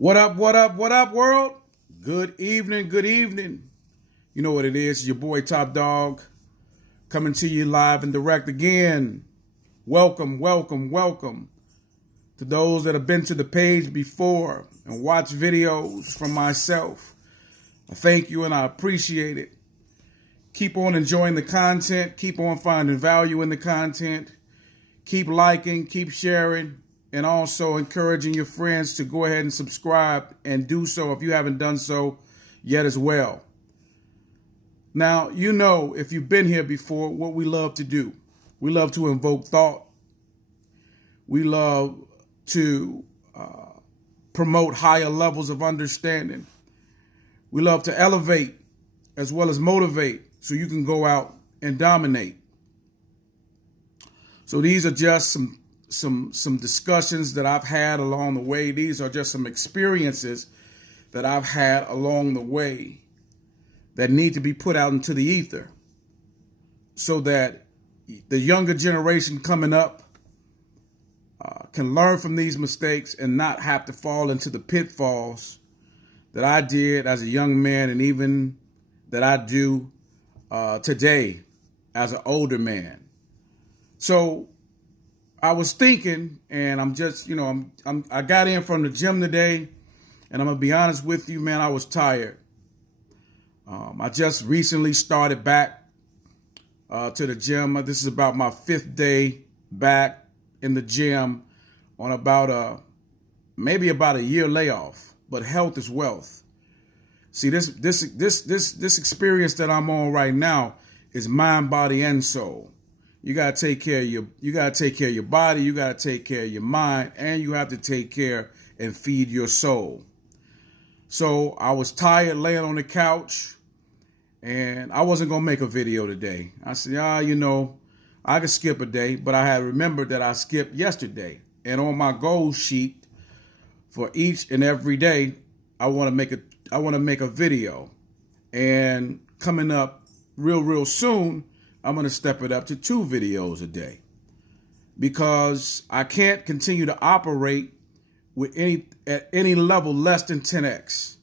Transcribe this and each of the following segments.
What up, what up, what up, world? Good evening, good evening. You know what it is, your boy Top Dog coming to you live and direct again. Welcome, welcome, welcome to those that have been to the page before and watched videos from myself. I thank you and I appreciate it. Keep on enjoying the content. Keep on finding value in the content. Keep liking, keep sharing, and also encouraging your friends to go ahead and subscribe and do so if you haven't done so yet as well. Now, you know, if you've been here before, what we love to do. We love to invoke thought. We love to promote higher levels of understanding. We love to elevate as well as motivate so you can go out and dominate. So these are just some discussions that I've had along the way. These are just some experiences that I've had along the way that need to be put out into the ether so that the younger generation coming up can learn from these mistakes and not have to fall into the pitfalls that I did as a young man and even that I do today as an older man. So I was thinking, and I'm just, I got in from the gym today, and I'm gonna be honest with you, man, I was tired. I just recently started back to the gym. This is about my 5th day back in the gym on maybe about a year layoff. But health is wealth. See, this experience that I'm on right now is mind, body, and soul. You gotta take care of your body, you gotta take care of your mind, and you have to take care and feed your soul. So I was tired laying on the couch, and I wasn't gonna make a video today. I said, I could skip a day, but I had remembered that I skipped yesterday. And on my goal sheet for each and every day, I want to make a video. And coming up real soon, I'm going to step it up to 2 videos a day, because I can't continue to operate at any level less than 10x.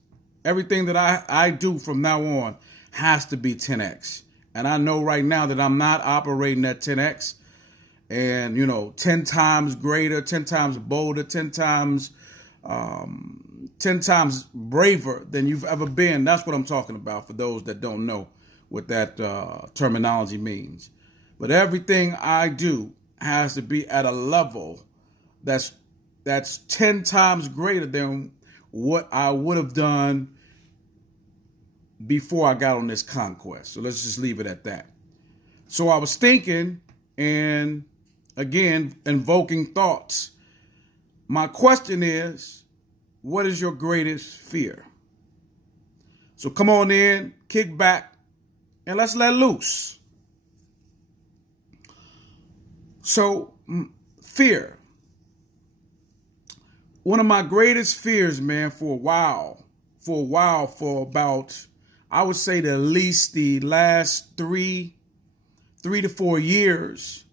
Everything that I do from now on has to be 10x. And I know right now that I'm not operating at 10x and, 10 times greater, 10 times bolder, 10 times braver than you've ever been. That's what I'm talking about for those that don't know what that terminology means. But everything I do has to be at a level that's 10 times greater than what I would have done before I got on this conquest. So let's just leave it at that. So I was thinking, and again, invoking thoughts. My question is, what is your greatest fear? So come on in, kick back, and let's let loose. So, fear. One of my greatest fears, man, for about, I would say at least the last 3 to 4 years,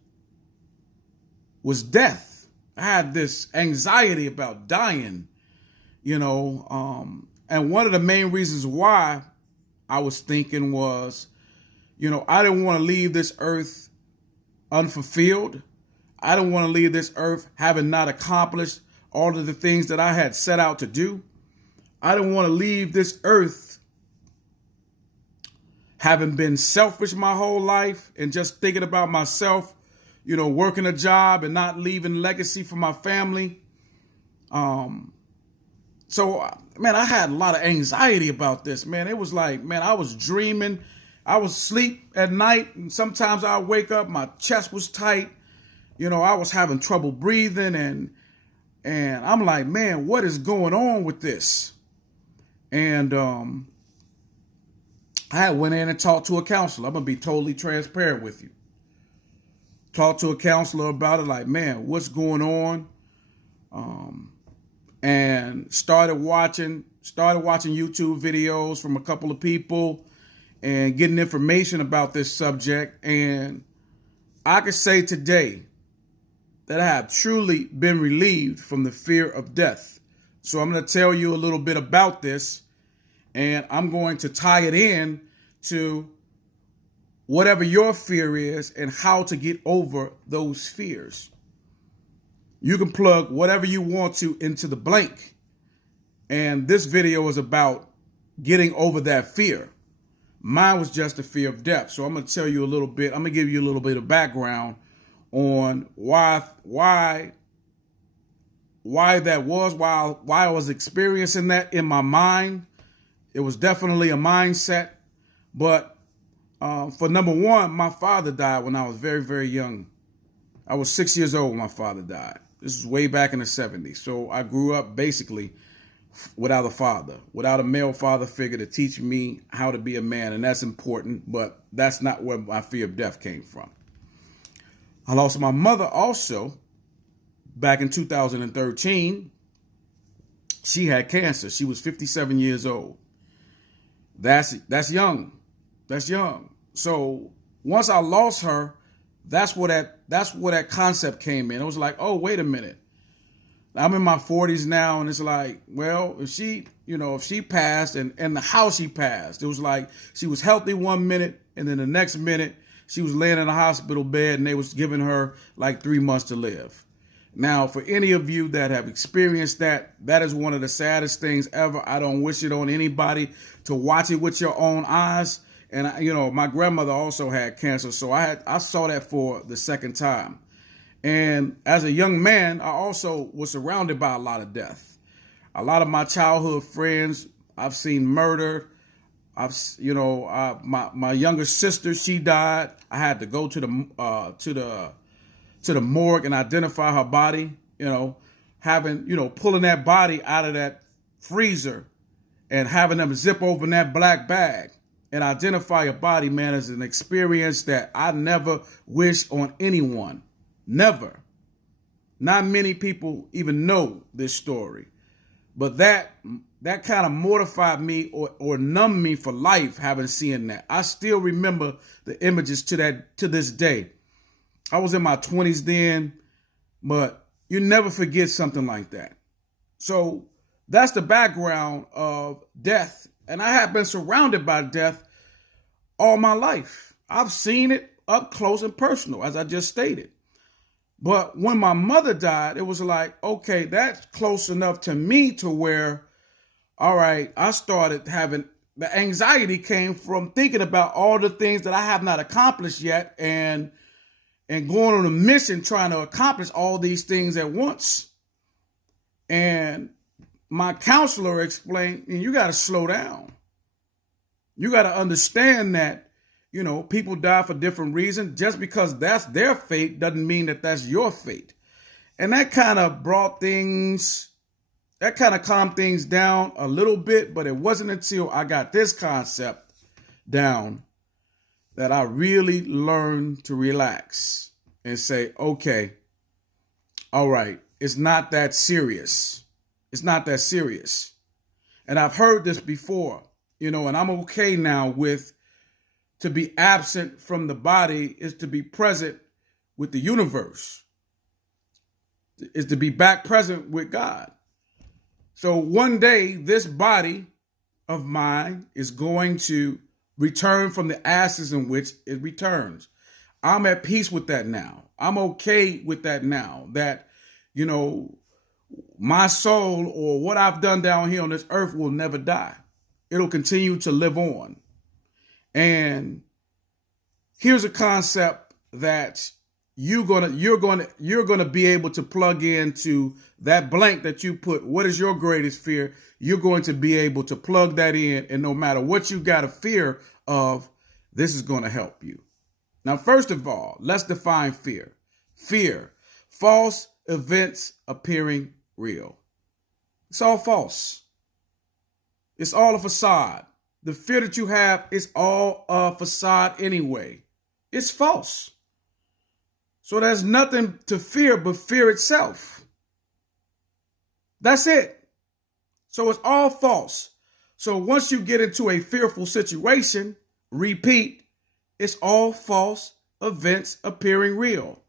was death. I had this anxiety about dying, and one of the main reasons why I was thinking was, I didn't want to leave this earth unfulfilled. I didn't want to leave this earth having not accomplished all of the things that I had set out to do. I didn't want to leave this earth having been selfish my whole life and just thinking about myself, working a job and not leaving legacy for my family. So, man, I had a lot of anxiety about this, man. It was like, man, I was dreaming. I was asleep at night, and sometimes I'd wake up, my chest was tight. I was having trouble breathing, and I'm like, man, what is going on with this? And I went in and talked to a counselor. I'm going to be totally transparent with you. Talked to a counselor about it, like, man, what's going on? And started watching YouTube videos from a couple of people and getting information about this subject. And I could say today that I have truly been relieved from the fear of death So I'm going to tell you a little bit about this, and I'm going to tie it in to whatever your fear is and how to get over those fears. You can plug whatever you want to into the blank. And this video is about getting over that fear. Mine was just the fear of death. So I'm going to tell you a little bit. I'm going to give you a little bit of background on why that was, why I was experiencing that in my mind. It was definitely a mindset. But for number one, my father died when I was very, very young. I was 6 years old when my father died. This is way back in the 70s. So I grew up basically without a father, without a male father figure to teach me how to be a man. And that's important, but that's not where my fear of death came from. I lost my mother also back in 2013. She had cancer. She was 57 years old. That's young. That's young. So once I lost her, that's where that concept came in. It was like, oh, wait a minute. I'm in my 40s now, and it's like, well, if she passed and how she passed, it was like she was healthy one minute, and then the next minute she was laying in a hospital bed, and they was giving her like 3 months to live. Now, for any of you that have experienced that, that is one of the saddest things ever. I don't wish it on anybody to watch it with your own eyes. And my grandmother also had cancer, so I saw that for the second time. And as a young man, I also was surrounded by a lot of death. A lot of my childhood friends, I've seen murdered. My younger sister, she died. I had to go to the morgue and identify her body. Pulling that body out of that freezer and having them zip open that black bag and identify a body, man, is an experience that I never wish on anyone. Never. Not many people even know this story. But that kind of mortified me or numbed me for life, having seen that. I still remember the images to this day. I was in my 20s then, but you never forget something like that. So that's the background of death. And I have been surrounded by death all my life. I've seen it up close and personal, as I just stated. But when my mother died, it was like, okay, that's close enough to me to where, all right, I started having, the anxiety came from thinking about all the things that I have not accomplished yet and going on a mission trying to accomplish all these things at once. And my counselor explained, you got to slow down. You got to understand that, people die for different reasons. Just because that's their fate doesn't mean that that's your fate. And that kind of calmed things down a little bit, but it wasn't until I got this concept down that I really learned to relax and say, okay, all right, it's not that serious. It's not that serious. And I've heard this before, and I'm okay now with to be absent from the body is to be present with the universe, is to be back present with God. So one day, this body of mine is going to return from the ashes in which it returns. I'm at peace with that now. I'm okay with that now, that, my soul or what I've done down here on this earth will never die. It'll continue to live on. And here's a concept that you're gonna be able to plug into that blank that you put. What is your greatest fear? You're going to be able to plug that in, and no matter what you got a fear of, this is going to help you. Now, first of all, let's define fear. Fear, false events appearing real. It's all false. It's all a facade. The fear that you have is all a facade anyway. It's false. So there's nothing to fear but fear itself. That's it. So it's all false. So once you get into a fearful situation, repeat, it's all false events appearing real.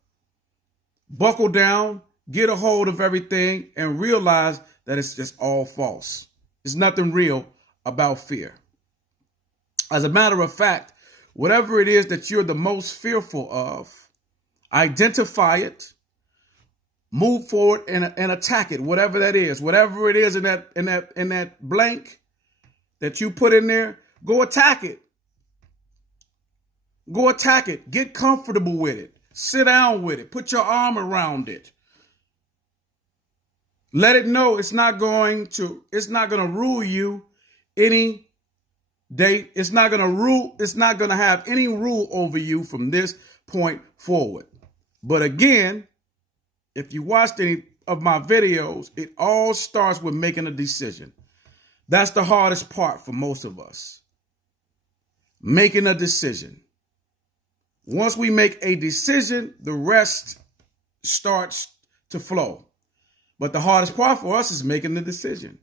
Buckle down, get a hold of everything, and realize that it's just all false. There's nothing real about fear. As a matter of fact, whatever it is that you're the most fearful of, identify it, move forward and attack it, whatever that is. Whatever it is in that blank that you put in there, go attack it. Go attack it. Get comfortable with it. Sit down with it. Put your arm around it. Let it know it's not going to rule you any day. It's not going to have any rule over you from this point forward. But again, if you watched any of my videos, it all starts with making a decision. That's the hardest part for most of us. Making a decision. Once we make a decision, the rest starts to flow. But the hardest part for us is making the decision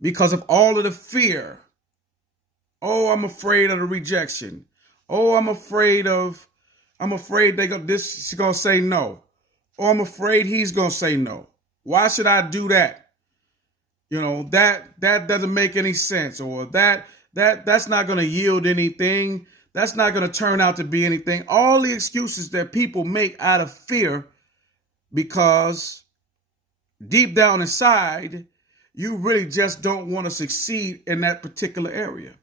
because of all of the fear. Oh, I'm afraid of the rejection. Oh, I'm afraid she's going to say no. Oh, I'm afraid he's going to say no. Why should I do that? That doesn't make any sense, or that's not going to yield anything. That's not going to turn out to be anything. All the excuses that people make out of fear, because deep down inside, you really just don't want to succeed in that particular area.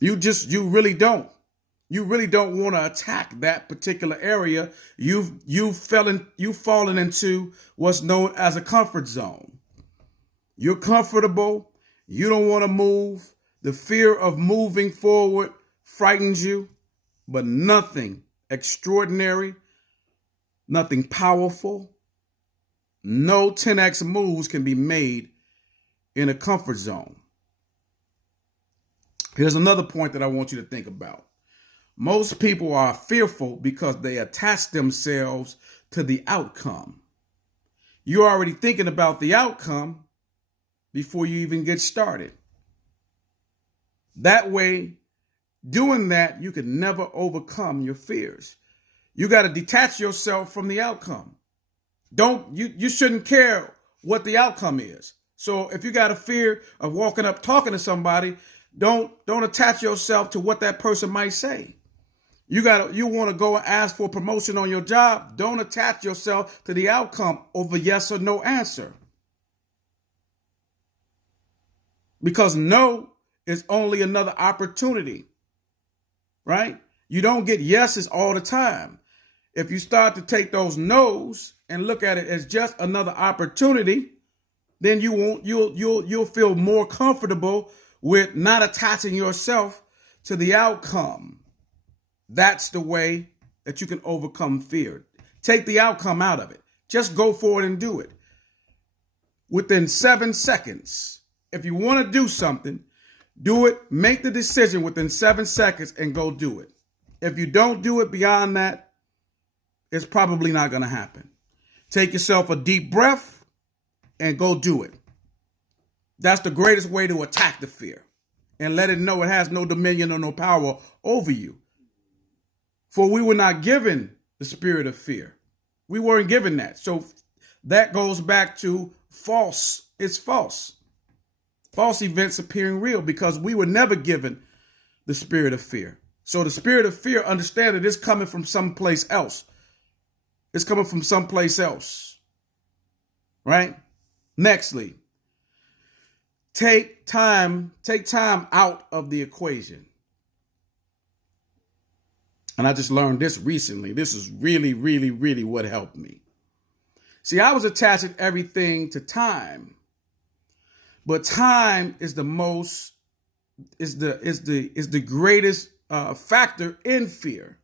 You really don't. You really don't want to attack that particular area. You've fallen into what's known as a comfort zone. You're comfortable. You don't want to move. The fear of moving forward frightens you, but nothing extraordinary, nothing powerful, no 10x moves can be made in a comfort zone. Here's another point that I want you to think about. Most people are fearful because they attach themselves to the outcome. You're already thinking about the outcome before you even get started. That way, doing that, you can never overcome your fears. You got to detach yourself from the outcome. You shouldn't care what the outcome is. So if you got a fear of walking up talking to somebody, don't attach yourself to what that person might say. You want to go and ask for a promotion on your job. Don't attach yourself to the outcome of a yes or no answer. Because no is only another opportunity, right? You don't get yeses all the time. If you start to take those no's and look at it as just another opportunity, then you'll feel more comfortable with not attaching yourself to the outcome. That's the way that you can overcome fear. Take the outcome out of it. Just go for it and do it. Within 7 seconds, if you want to do something, do it. Make the decision within 7 seconds and go do it. If you don't do it beyond that, it's probably not going to happen. Take yourself a deep breath and go do it. That's the greatest way to attack the fear and let it know it has no dominion or no power over you. For we were not given the spirit of fear. We weren't given that. So that goes back to false. It's false. False events appearing real because we were never given the spirit of fear. So the spirit of fear, understand that it's coming from someplace else. It's coming from someplace else. Right? Nextly, take time out of the equation. And I just learned this recently. This is really, really, really what helped me. See, I was attaching everything to time. But time is the greatest factor in fear.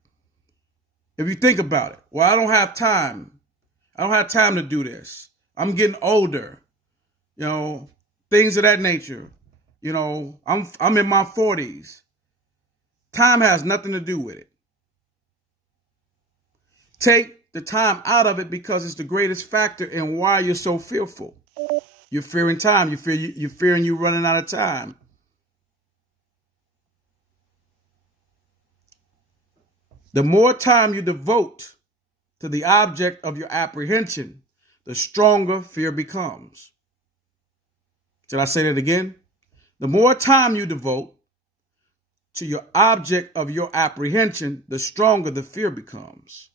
If you think about it, well, I don't have time. I don't have time to do this. I'm getting older, things of that nature. I'm in my 40s. Time has nothing to do with it. Take the time out of it because it's the greatest factor in why you're so fearful. You're fearing time. You're fearing you running out of time. The more time you devote to the object of your apprehension, the stronger fear becomes. Should I say that again? The more time you devote to your object of your apprehension, the stronger the fear becomes.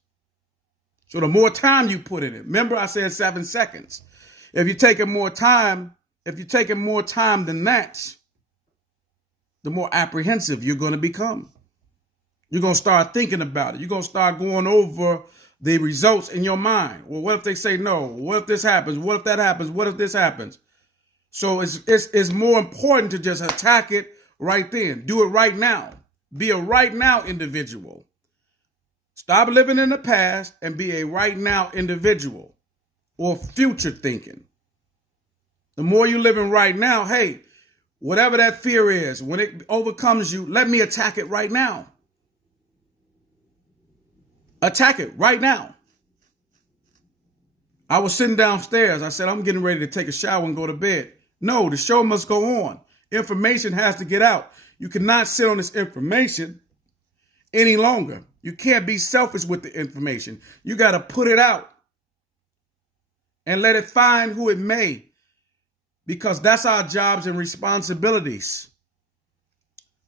So the more time you put in it, remember I said 7 seconds. If you're taking more time than that, the more apprehensive you're going to become. You're going to start thinking about it. You're going to start going over the results in your mind. Well, what if they say no? What if this happens? What if that happens? What if this happens? So it's more important to just attack it right then. Do it right now. Be a right now individual. Stop living in the past and be a right now individual or future thinking. The more you live in right now, hey, whatever that fear is, when it overcomes you, let me attack it right now. Attack it right now. I was sitting downstairs. I said, I'm getting ready to take a shower and go to bed. No, the show must go on. Information has to get out. You cannot sit on this information any longer. You can't be selfish with the information. You got to put it out and let it find who it may, because that's our jobs and responsibilities,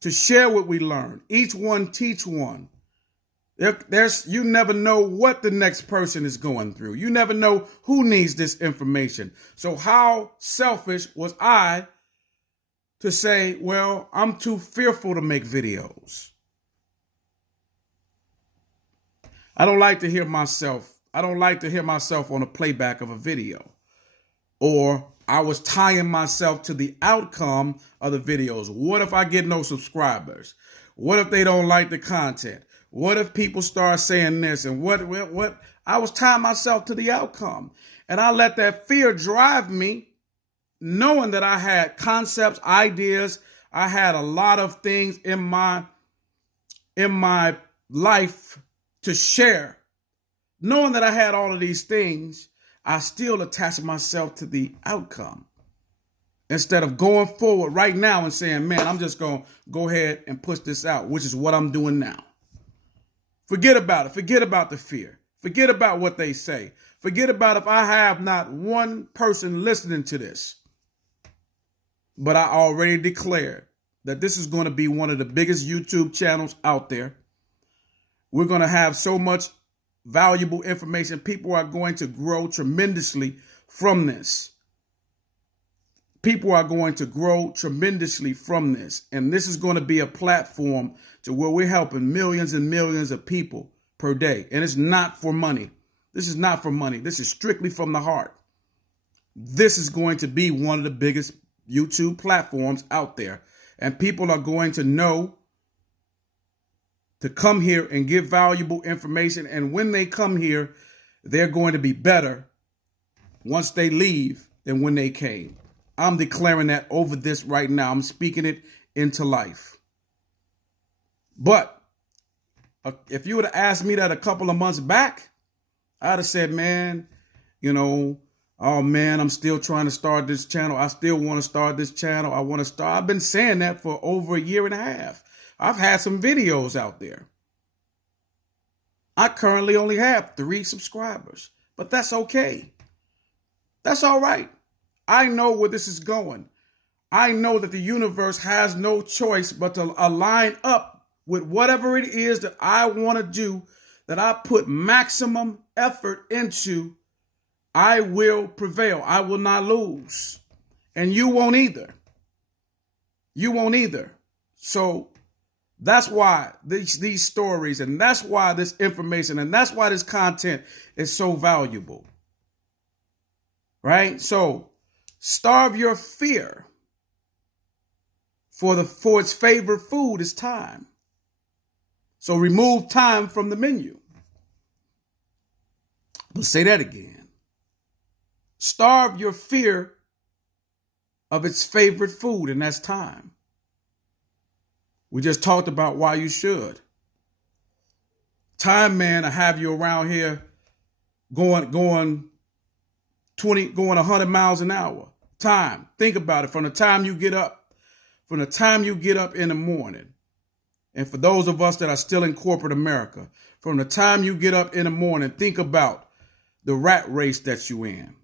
to share what we learn. Each one teach one. You never know what the next person is going through. You never know who needs this information. So how selfish was I to say, well, I'm too fearful to make videos. I don't like to hear myself. I don't like to hear myself on a playback of a video. Or I was tying myself to the outcome of the videos. What if I get no subscribers? What if they don't like the content? What if people start saying this? And what? I was tying myself to the outcome. And I let that fear drive me, knowing that I had concepts, ideas. I had a lot of things in my life to share. Knowing that I had all of these things, I still attach myself to the outcome instead of going forward right now and saying, man, I'm just going to go ahead and push this out, which is what I'm doing now. Forget about it. Forget about the fear. Forget about what they say. Forget about if I have not one person listening to this. But I already declared that this is going to be one of the biggest YouTube channels out there. We're going to have so much valuable information. People are going to grow tremendously from this. People are going to grow tremendously from this. And this is going to be a platform to where we're helping millions and millions of people per day. And it's not for money. This is not for money. This is strictly from the heart. This is going to be one of the biggest YouTube platforms out there. And people are going to know to come here and give valuable information. And when they come here, they're going to be better once they leave than when they came. I'm declaring that over this right now. I'm speaking it into life. But if you would have asked me that a couple of months back, I'd have said, man, oh man, I'm still trying to start this channel. I still want to start this channel. I want to start. I've been saying that for over a year and a half. I've had some videos out there. I currently only have 3 subscribers, but that's okay. That's all right. I know where this is going. I know that the universe has no choice but to align up with whatever it is that I want to do, that I put maximum effort into. I will prevail. I will not lose. And you won't either. You won't either. So that's why these stories, and that's why this information, and that's why this content is so valuable. Right? So starve your fear, for its favorite food is time. So remove time from the menu. Let's say that again. Starve your fear of its favorite food, and that's time. We just talked about why you should. Time, man, I have you around here going 100 miles an hour. Time. Think about it. From the time you get up in the morning. And for those of us that are still in corporate America, from the time you get up in the morning, think about the rat race that you in.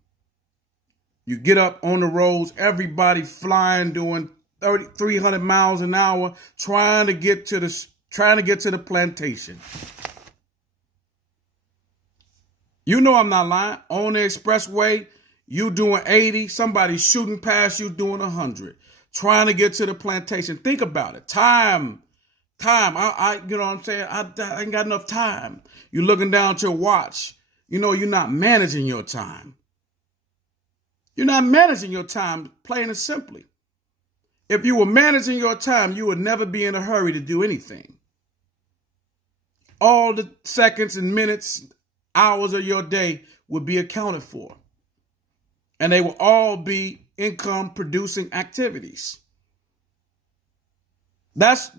You get up on the roads, everybody flying, doing 300 miles an hour, trying to get to the plantation. You know I'm not lying. On the expressway, you doing 80, somebody shooting past you doing 100, trying to get to the plantation. Think about it. Time. I you know what I'm saying? I ain't got enough time. You're looking down at your watch. You know you're not managing your time. You're not managing your time, plain and simply. If you were managing your time, you would never be in a hurry to do anything. All the seconds and minutes, hours of your day would be accounted for. And they will all be income producing activities. That's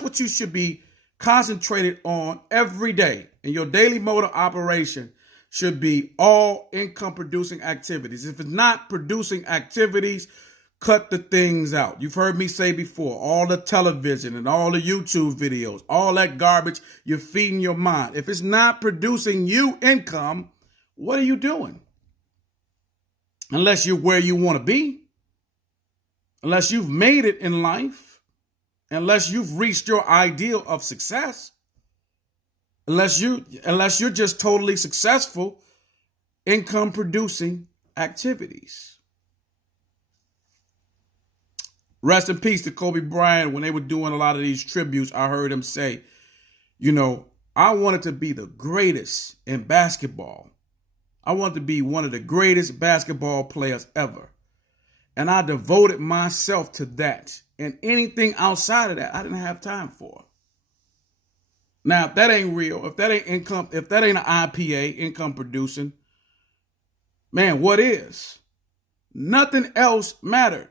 what you should be concentrated on every day. And your daily mode of operation should be all income producing activities. If it's not producing activities, cut the things out. You've heard me say before, all the television and all the YouTube videos, all that garbage, you're feeding your mind. If it's not producing you income, what are you doing? Unless you're where you want to be, unless you've made it in life, unless you've reached your ideal of success, unless you're just totally successful, income producing activities. Rest in peace to Kobe Bryant. When they were doing a lot of these tributes, I heard him say, I wanted to be the greatest in basketball. I wanted to be one of the greatest basketball players ever. And I devoted myself to that. And anything outside of that, I didn't have time for. Now, if that ain't real, if that ain't income, if that ain't an IPA, income producing, man, what is? Nothing else mattered.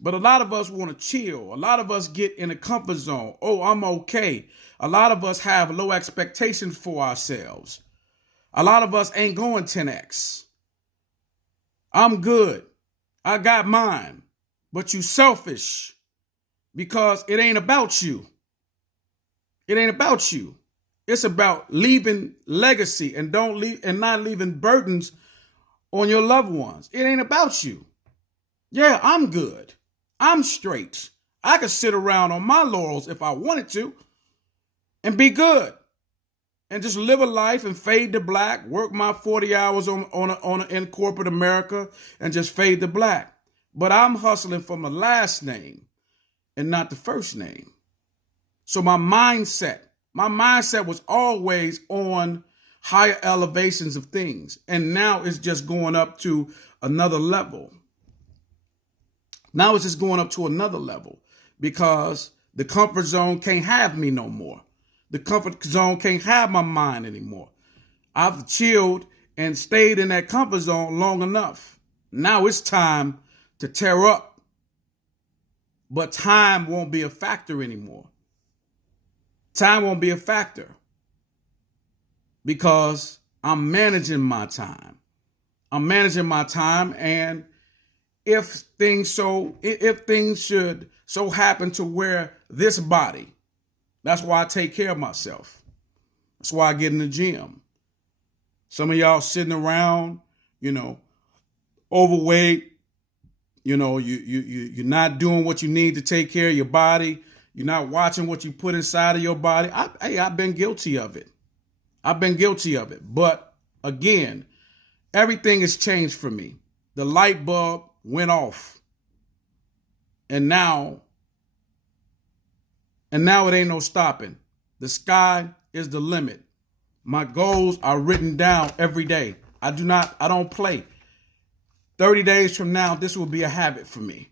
But a lot of us want to chill. A lot of us get in a comfort zone. Oh, I'm okay. A lot of us have low expectations for ourselves. A lot of us ain't going 10X. I'm good. I got mine. But you selfish because it ain't about you. It ain't about you. It's about leaving legacy and not leaving burdens on your loved ones. It ain't about you. Yeah, I'm good. I'm straight. I could sit around on my laurels if I wanted to and be good and just live a life and fade to black, work my 40 hours in corporate America and just fade to black. But I'm hustling for my last name and not the first name. So my mindset was always on higher elevations of things. And now it's just going up to another level. Now it's just going up to another level because the comfort zone can't have me no more. The comfort zone can't have my mind anymore. I've chilled and stayed in that comfort zone long enough. Now it's time to tear up. But time won't be a factor anymore. Time won't be a factor because I'm managing my time. I'm managing my time, and if things should so happen to where this body, that's why I take care of myself. That's why I get in the gym. Some of y'all sitting around, overweight, you're not doing what you need to take care of your body. You're not watching what you put inside of your body. I've been guilty of it. But again, everything has changed for me. The light bulb went off. And now it ain't no stopping. The sky is the limit. My goals are written down every day. I don't play. 30 days from now, this will be a habit for me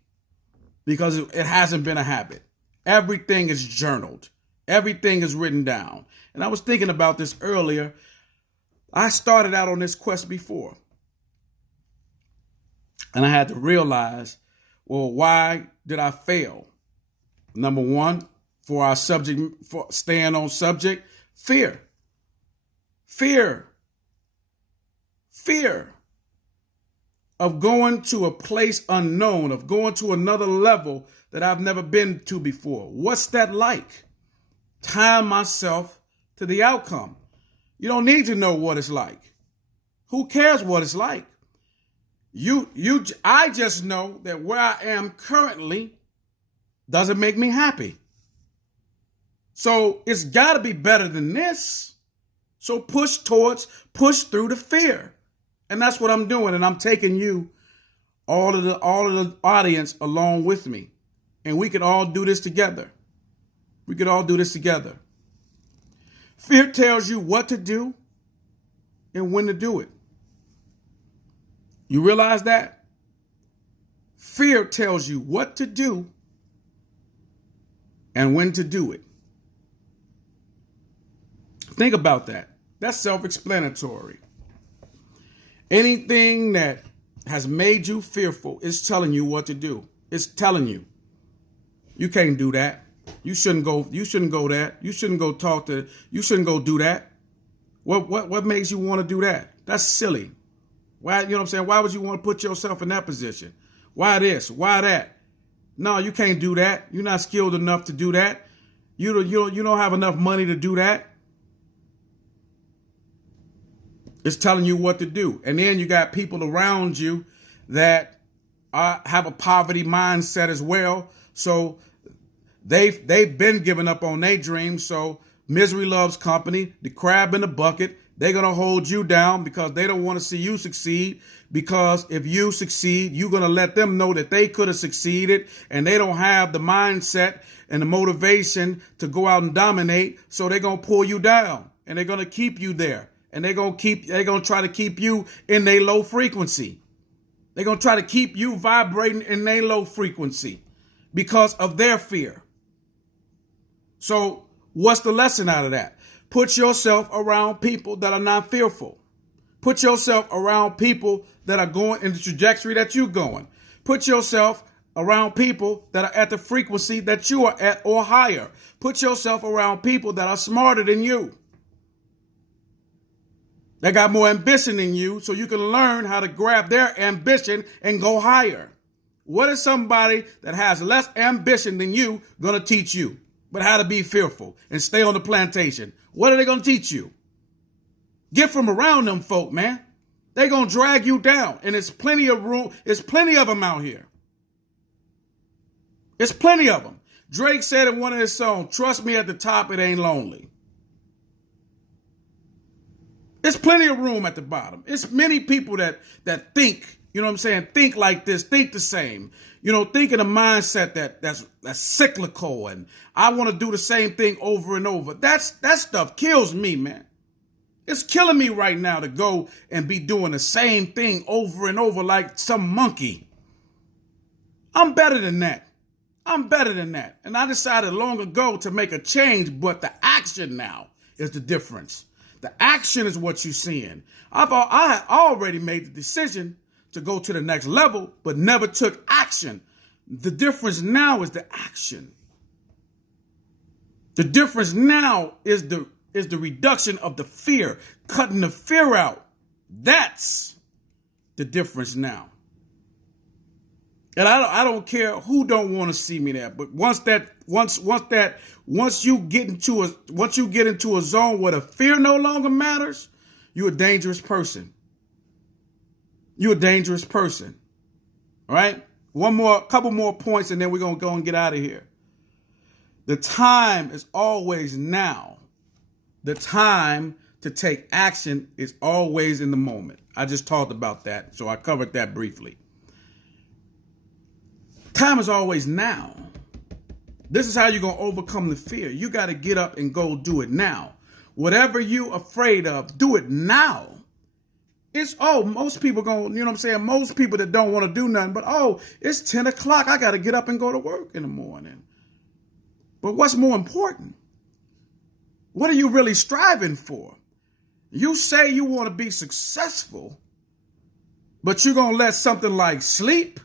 because it hasn't been a habit. Everything is journaled. Everything is written down. And I was thinking about this earlier. I started out on this quest before. And I had to realize, well, why did I fail? Number one, for staying on subject, fear. Fear of going to a place unknown, of going to another level that I've never been to before. What's that like? Tying myself to the outcome. You don't need to know what it's like. Who cares what it's like? I just know that where I am currently doesn't make me happy. So it's got to be better than this. So push through the fear. And that's what I'm doing. And I'm taking you, all of the audience, along with me. And we can all do this together. We could all do this together. Fear tells you what to do and when to do it. You realize that? Fear tells you what to do and when to do it. Think about that. That's self-explanatory. Anything that has made you fearful is telling you what to do. It's telling you. You can't do that. You shouldn't go that. You shouldn't go you shouldn't go do that. What makes you want to do that? That's silly. Why, you know what I'm saying? Why would you want to put yourself in that position? Why this? Why that? No, you can't do that. You're not skilled enough to do that. You don't have enough money to do that. It's telling you what to do. And then you got people around you that have a poverty mindset as well. So they've been giving up on their dreams. So misery loves company, the crab in the bucket. They're going to hold you down because they don't want to see you succeed. Because if you succeed, you're going to let them know that they could have succeeded and they don't have the mindset and the motivation to go out and dominate. So they're going to pull you down and they're going to keep you there. And they're going to try to keep you in their low frequency. They're going to try to keep you vibrating in their low frequency because of their fear. So what's the lesson out of that? Put yourself around people that are not fearful. Put yourself around people that are going in the trajectory that you're going. Put yourself around people that are at the frequency that you are at or higher. Put yourself around people that are smarter than you. They got more ambition than you, so you can learn how to grab their ambition and go higher. What is somebody that has less ambition than you going to teach you? But how to be fearful and stay on the plantation. What are they going to teach you? Get from around them folk, man. They're going to drag you down. And there's plenty of room. There's plenty of them out here. There's plenty of them. Drake said in one of his songs, trust me, at the top, it ain't lonely. There's plenty of room at the bottom. It's many people that think, you know what I'm saying, think like this, think the same. You know, think in a mindset that's cyclical and I want to do the same thing over and over. That stuff kills me, man. It's killing me right now to go and be doing the same thing over and over like some monkey. I'm better than that. I'm better than that. And I decided long ago to make a change, but the action now is the difference. The action is what you're seeing. I had already made the decision to go to the next level, but never took action. The difference now is the action. The difference now is the reduction of the fear, cutting the fear out. That's the difference now. And I don't care who don't want to see me there, but once you get into a zone where the fear no longer matters, you're a dangerous person. You're a dangerous person. All right? Couple more points, and then we're gonna go and get out of here. The time is always now. The time to take action is always in the moment. I just talked about that, so I covered that briefly. Time is always now. This is how you're going to overcome the fear. You got to get up and go do it now. Whatever you're afraid of, do it now. Most people going, you know what I'm saying? Most people that don't want to do nothing, but it's 10 o'clock. I got to get up and go to work in the morning. But what's more important? What are you really striving for? You say you want to be successful, but you're going to let something like sleep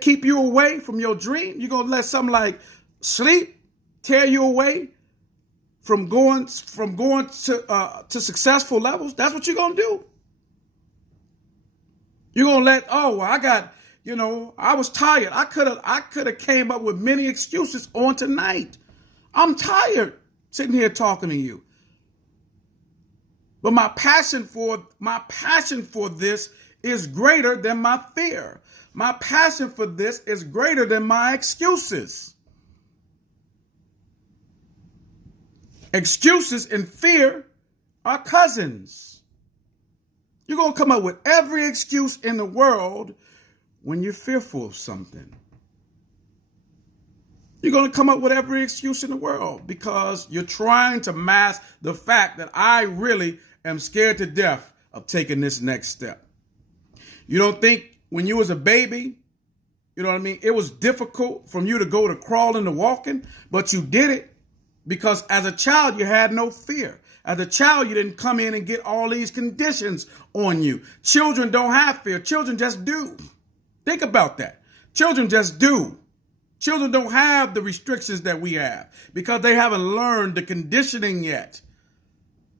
keep you away from your dream. You're going to let something like sleep tear you away from going to successful levels. That's what you're going to do. You're going to let, I was tired. I could have came up with many excuses on tonight. I'm tired sitting here talking to you. But my passion for this is greater than my fear. My passion for this is greater than my excuses. Excuses and fear are cousins. You're going to come up with every excuse in the world when you're fearful of something. You're going to come up with every excuse in the world because you're trying to mask the fact that I really am scared to death of taking this next step. You don't think when you was a baby, you know what I mean, it was difficult from you to go to crawling to walking, but you did it because as a child, you had no fear. As a child, you didn't come in and get all these conditions on you. Children don't have fear. Children just do. Think about that. Children just do. Children don't have the restrictions that we have because they haven't learned the conditioning yet.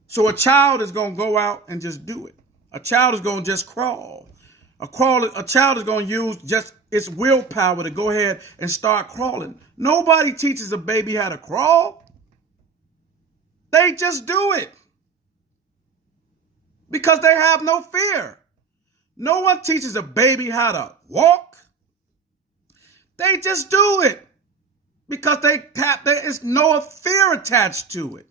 So a child is going to go out and just do it. A child is going to just crawl. A child is going to use just its willpower to go ahead and start crawling. Nobody teaches a baby how to crawl. They just do it because they have no fear. No one teaches a baby how to walk. They just do it because there's no fear attached to it.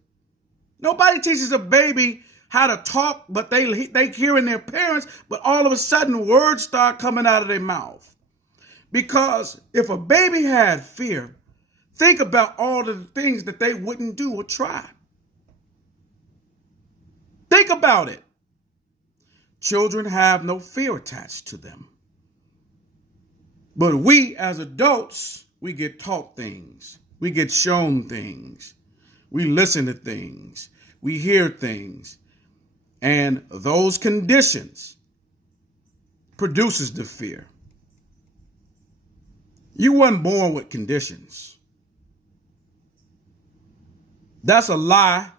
Nobody teaches a baby how to talk, but they hearing their parents, but all of a sudden words start coming out of their mouth. Because if a baby had fear, think about all the things that they wouldn't do or try. Think about it. Children have no fear attached to them. But we as adults, we get taught things. We get shown things. We listen to things. We hear things. And those conditions produces the fear. You weren't born with conditions. That's a lie.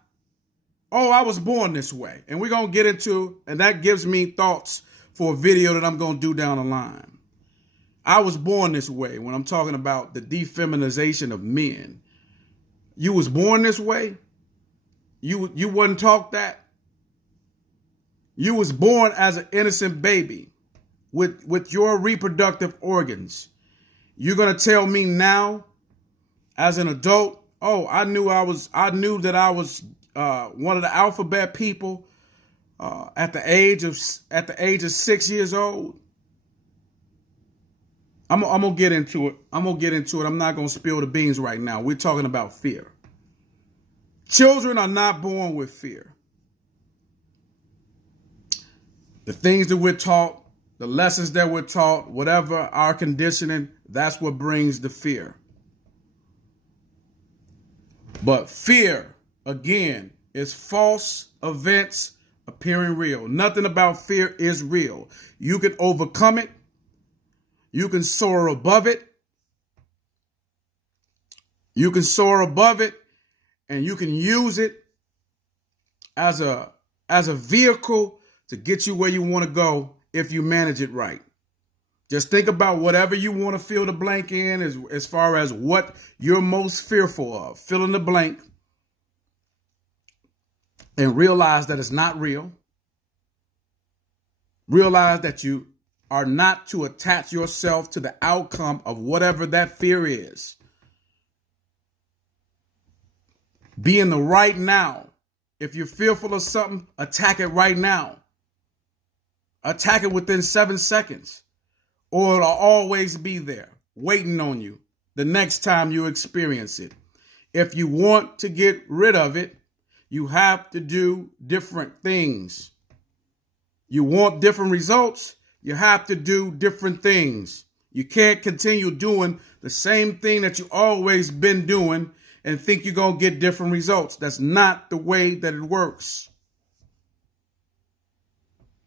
Oh, I was born this way. And we're going to get into, and that gives me thoughts for a video that I'm going to do down the line. I was born this way when I'm talking about the defeminization of men. You was born this way? You wasn't taught that? You was born as an innocent baby with your reproductive organs. You're going to tell me now as an adult, oh, I knew that I was one of the alphabet people at the age of 6 years old. I'm gonna get into it. I'm not gonna spill the beans right now. We're talking about fear. Children are not born with fear. The things that we're taught, the lessons that we're taught, whatever our conditioning, that's what brings the fear. But fear, again, is false events appearing real. Nothing about fear is real. You can overcome it. You can soar above it. You can soar above it, and you can use it as a vehicle to get you where you want to go if you manage it right. Just think about whatever you want to fill the blank in as far as what you're most fearful of. Fill in the blank and realize that it's not real. Realize that you are not to attach yourself to the outcome of whatever that fear is. Be in the right now. If you're fearful of something, attack it right now. Attack it within 7 seconds, or it'll always be there waiting on you the next time you experience it. If you want to get rid of it, you have to do different things. You want different results, you have to do different things. You can't continue doing the same thing that you've always been doing and think you're going to get different results. That's not the way that it works.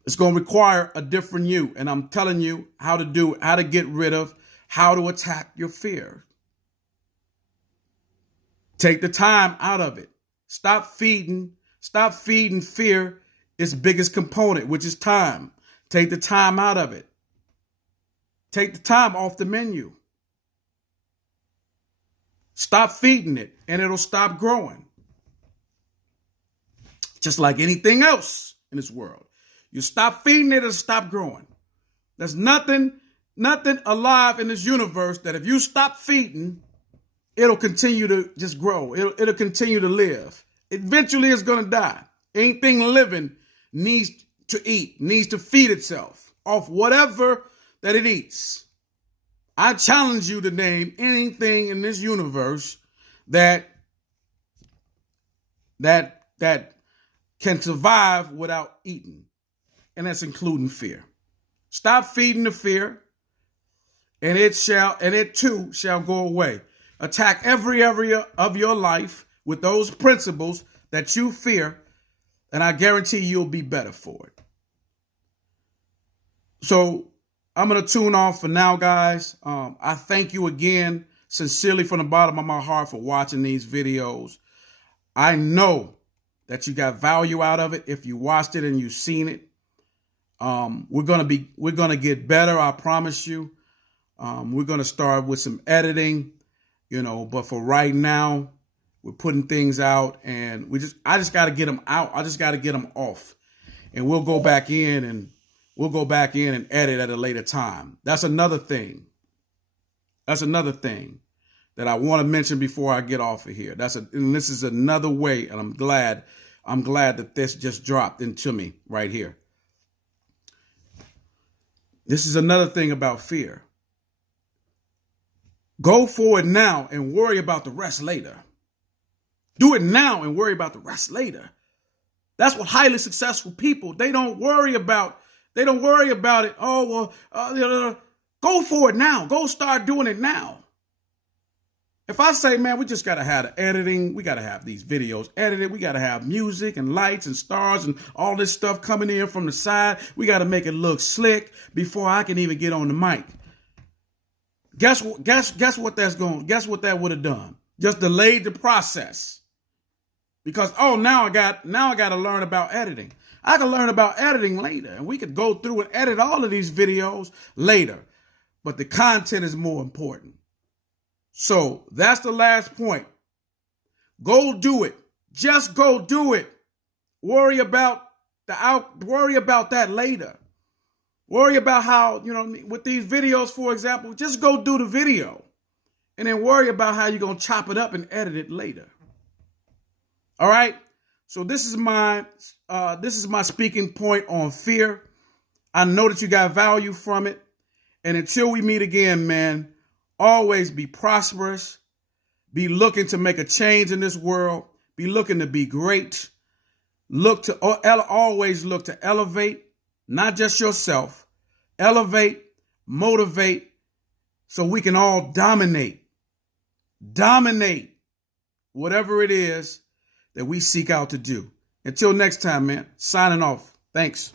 It's going to require a different you. And I'm telling you how to do it, how to get rid of, how to attack your fear. Take the time out of it. Stop feeding fear its biggest component, which is time. Take the time out of it. Take the time off the menu. Stop feeding it and it'll stop growing. just like anything else in this world. You stop feeding it, it'll stop growing. There's nothing alive in this universe that if you stop feeding, it'll continue to just grow. It'll continue to live. Eventually it's going to die. Anything living needs to eat, needs to feed itself off whatever that it eats. I challenge you to name anything in this universe that can survive without eating. And that's including fear. Stop feeding the fear, and it too shall go away. Attack every area of your life with those principles that you fear, and I guarantee you'll be better for it. So I'm going to tune off for now, guys. I thank you again, sincerely from the bottom of my heart, for watching these videos. I know that you got value out of it if you watched it and you've seen it. We're gonna get better, I promise you. We're gonna start with some editing, but for right now, we're putting things out, and I just got to get them out. I just got to get them off, and we'll go back in and edit at a later time. That's another thing. That's another thing that I want to mention before I get off of here. And this is another way, and I'm glad that this just dropped into me right here. This is another thing about fear. Go for it now and worry about the rest later. Do it now and worry about the rest later. That's what highly successful people, they don't worry about it. Oh, well, go for it now. Go start doing it now. If I say, man, we just got to have the editing, we got to have these videos edited, we got to have music and lights and stars and all this stuff coming in from the side, we got to make it look slick before I can even get on the mic. Guess what that would have done? Just delayed the process. Because, now I got to learn about editing. I can learn about editing later, and we could go through and edit all of these videos later. But the content is more important. So that's the last point. Go do it. Just go do it. Worry about that later. Worry about how, with these videos, for example, just go do the video and then worry about how you're going to chop it up and edit it later. All right. So this is my speaking point on fear. I know that you got value from it. And until we meet again, man, always be prosperous, be looking to make a change in this world, be looking to be great, always look to elevate, not just yourself, elevate, motivate, so we can all dominate whatever it is that we seek out to do. Until next time, man, signing off. Thanks.